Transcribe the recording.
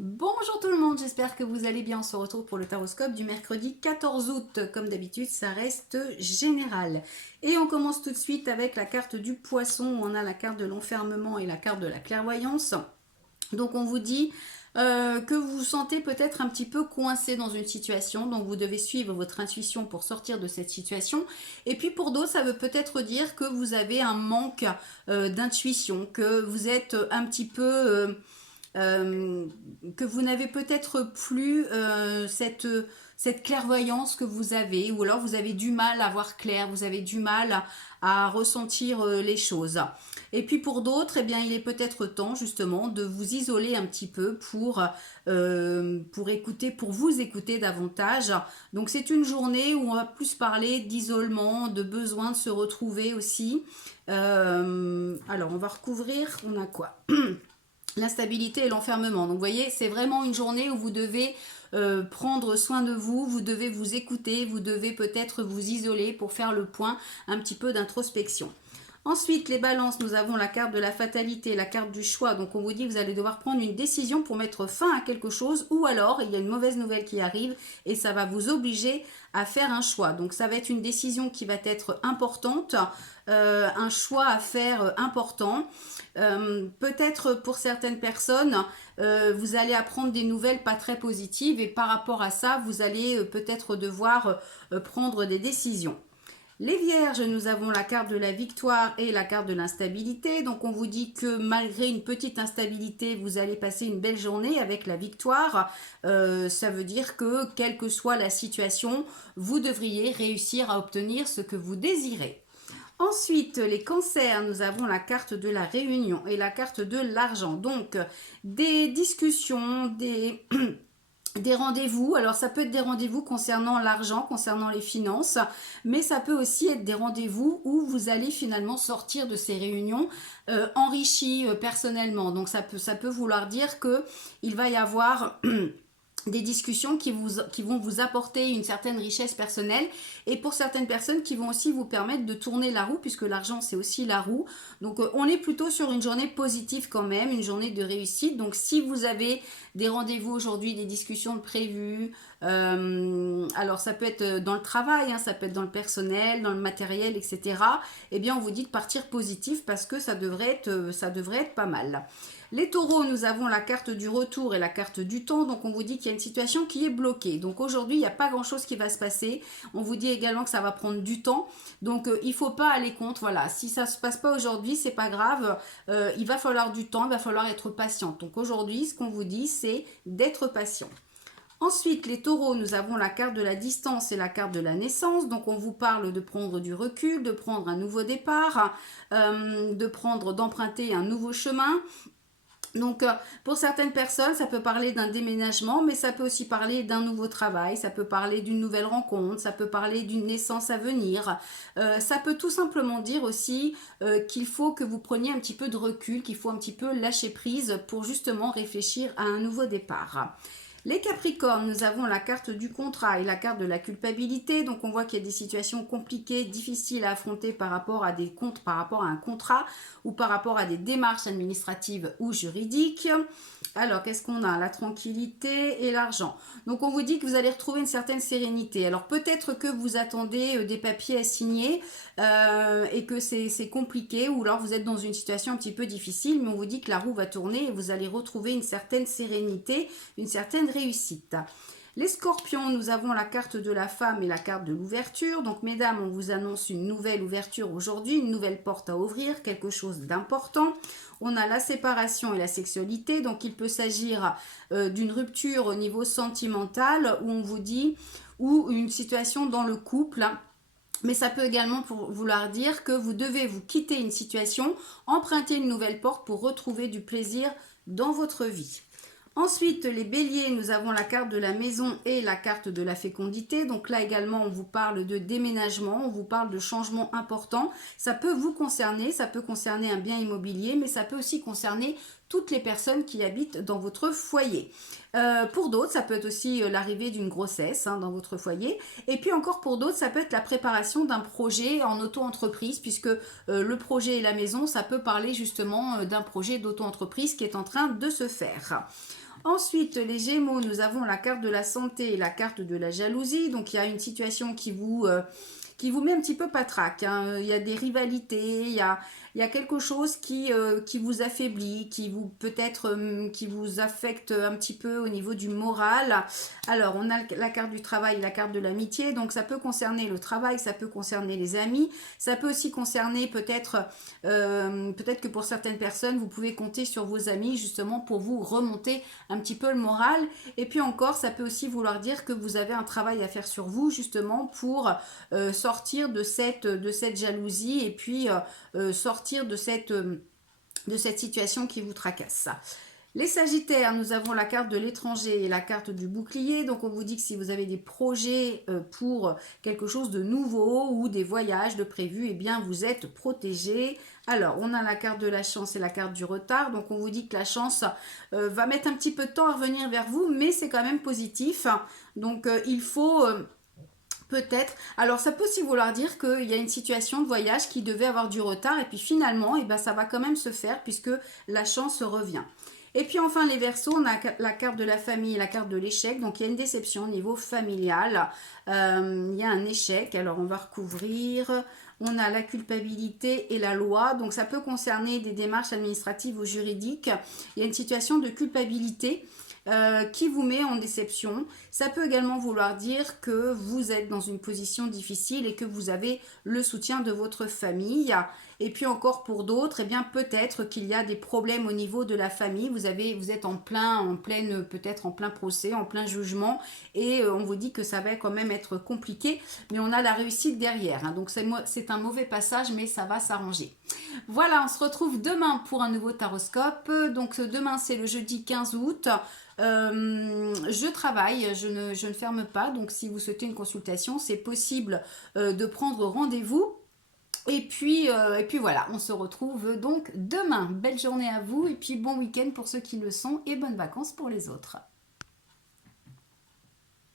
Bonjour tout le monde, j'espère que vous allez bien. On se retrouve pour le taroscope du mercredi 14 août. Comme d'habitude, ça reste général. Et on commence tout de suite avec la carte du poisson, où on a la carte de l'enfermement et la carte de la clairvoyance. Donc on vous dit que vous vous sentez peut-être un petit peu coincé dans une situation, donc vous devez suivre votre intuition pour sortir de cette situation. Et puis pour d'autres, ça veut peut-être dire que vous avez un manque d'intuition, que vous êtes un petit peu... que vous n'avez peut-être plus cette clairvoyance que vous avez, ou alors vous avez du mal à voir clair, vous avez du mal à ressentir les choses. Et puis pour d'autres, eh bien, il est peut-être temps justement de vous isoler un petit peu pour vous écouter davantage. Donc c'est une journée où on va plus parler d'isolement, de besoin de se retrouver aussi. Alors on va recouvrir, on a quoi? L'instabilité et l'enfermement. Donc vous voyez, c'est vraiment une journée où vous devez prendre soin de vous, vous devez vous écouter, vous devez peut-être vous isoler pour faire le point, un petit peu d'introspection. Ensuite, les balances, nous avons la carte de la fatalité, la carte du choix. Donc on vous dit que vous allez devoir prendre une décision pour mettre fin à quelque chose, ou alors il y a une mauvaise nouvelle qui arrive et ça va vous obliger à faire un choix. Donc ça va être une décision qui va être importante, un choix à faire important. Peut-être pour certaines personnes, vous allez apprendre des nouvelles pas très positives et par rapport à ça, vous allez peut-être devoir prendre des décisions. Les vierges, nous avons la carte de la victoire et la carte de l'instabilité. Donc on vous dit que malgré une petite instabilité, vous allez passer une belle journée avec la victoire. Ça veut dire que quelle que soit la situation, vous devriez réussir à obtenir ce que vous désirez. Ensuite, les cancers, nous avons la carte de la réunion et la carte de l'argent. Donc, des discussions, des rendez-vous. Alors, ça peut être des rendez-vous concernant l'argent, concernant les finances, mais ça peut aussi être des rendez-vous où vous allez finalement sortir de ces réunions enrichis personnellement. Donc, ça peut vouloir dire que il va y avoir des discussions qui vont vous apporter une certaine richesse personnelle et pour certaines personnes qui vont aussi vous permettre de tourner la roue puisque l'argent c'est aussi la roue. Donc on est plutôt sur une journée positive quand même, une journée de réussite. Donc si vous avez des rendez-vous aujourd'hui, des discussions de prévues, alors ça peut être dans le travail, hein, ça peut être dans le personnel, dans le matériel, etc. Eh bien on vous dit de partir positif parce que ça devrait être pas mal. Les taureaux, nous avons la carte du retour et la carte du temps. Donc, on vous dit qu'il y a une situation qui est bloquée. Donc, aujourd'hui, il n'y a pas grand-chose qui va se passer. On vous dit également que ça va prendre du temps. Donc, il ne faut pas aller contre. Voilà, si ça ne se passe pas aujourd'hui, c'est pas grave. Il va falloir du temps, il va falloir être patient. Donc, aujourd'hui, ce qu'on vous dit, c'est d'être patient. Ensuite, les taureaux, nous avons la carte de la distance et la carte de la naissance. Donc, on vous parle de prendre du recul, de prendre un nouveau départ, d'emprunter un nouveau chemin. Donc, pour certaines personnes, ça peut parler d'un déménagement, mais ça peut aussi parler d'un nouveau travail, ça peut parler d'une nouvelle rencontre, ça peut parler d'une naissance à venir. Ça peut tout simplement dire aussi qu'il faut que vous preniez un petit peu de recul, qu'il faut un petit peu lâcher prise pour justement réfléchir à un nouveau départ. Les Capricornes, nous avons la carte du contrat et la carte de la culpabilité. Donc on voit qu'il y a des situations compliquées, difficiles à affronter par rapport à des comptes, par rapport à un contrat ou par rapport à des démarches administratives ou juridiques. Alors qu'est-ce qu'on a? La tranquillité et l'argent. Donc on vous dit que vous allez retrouver une certaine sérénité. Alors peut-être que vous attendez des papiers à signer et que c'est compliqué ou alors vous êtes dans une situation un petit peu difficile, mais on vous dit que la roue va tourner et vous allez retrouver une certaine sérénité, une certaine réussite. Les scorpions, nous avons la carte de la femme et la carte de l'ouverture. Donc, mesdames, on vous annonce une nouvelle ouverture aujourd'hui, une nouvelle porte à ouvrir, quelque chose d'important. On a la séparation et la sexualité. Donc, il peut s'agir d'une rupture au niveau sentimental où on vous dit, ou une situation dans le couple. Mais ça peut également vouloir dire que vous devez vous quitter une situation, emprunter une nouvelle porte pour retrouver du plaisir dans votre vie. Ensuite, les béliers, nous avons la carte de la maison et la carte de la fécondité. Donc là également, on vous parle de déménagement, on vous parle de changements importants. Ça peut vous concerner, ça peut concerner un bien immobilier, mais ça peut aussi concerner toutes les personnes qui habitent dans votre foyer. Pour d'autres, ça peut être aussi l'arrivée d'une grossesse dans votre foyer. Et puis encore pour d'autres, ça peut être la préparation d'un projet en auto-entreprise, puisque le projet et la maison, ça peut parler justement d'un projet d'auto-entreprise qui est en train de se faire. Ensuite, les Gémeaux, nous avons la carte de la santé et la carte de la jalousie. Donc, il y a une situation qui vous met un petit peu patraque, hein. Il y a des rivalités, il y a quelque chose qui vous affaiblit, qui vous peut-être qui vous affecte un petit peu au niveau du moral. Alors, on a la carte du travail, la carte de l'amitié. Donc, ça peut concerner le travail, ça peut concerner les amis. Ça peut aussi concerner peut-être que pour certaines personnes, vous pouvez compter sur vos amis justement pour vous remonter un petit peu le moral. Et puis encore, ça peut aussi vouloir dire que vous avez un travail à faire sur vous justement pour sortir de cette jalousie et puis sortir de cette situation qui vous tracasse. Les Sagittaires, nous avons la carte de l'étranger et la carte du bouclier. Donc, on vous dit que si vous avez des projets pour quelque chose de nouveau ou des voyages de prévus, eh bien, vous êtes protégés. Alors, on a la carte de la chance et la carte du retard. Donc, on vous dit que la chance va mettre un petit peu de temps à revenir vers vous, mais c'est quand même positif. Donc, il faut... peut-être. Alors, ça peut aussi vouloir dire qu'il y a une situation de voyage qui devait avoir du retard et puis finalement, eh ben, ça va quand même se faire puisque la chance revient. Et puis enfin, les Verseaux, on a la carte de la famille et la carte de l'échec. Donc, il y a une déception au niveau familial. Il y a un échec. Alors, on va recouvrir. On a la culpabilité et la loi. Donc, ça peut concerner des démarches administratives ou juridiques. Il y a une situation de culpabilité qui vous met en déception. Ça peut également vouloir dire que vous êtes dans une position difficile et que vous avez le soutien de votre famille. Et puis encore pour d'autres, eh bien peut-être qu'il y a des problèmes au niveau de la famille. Vous êtes peut-être en plein procès, en plein jugement, et on vous dit que ça va quand même être compliqué, mais on a la réussite derrière. Hein. Donc c'est un mauvais passage, mais ça va s'arranger. Voilà, on se retrouve demain pour un nouveau taroscope. Donc demain c'est le jeudi 15 août. Je travaille, je ne ferme pas, donc si vous souhaitez une consultation, c'est possible de prendre rendez-vous. Et puis voilà, on se retrouve donc demain. Belle journée à vous et puis bon week-end pour ceux qui le sont et bonnes vacances pour les autres.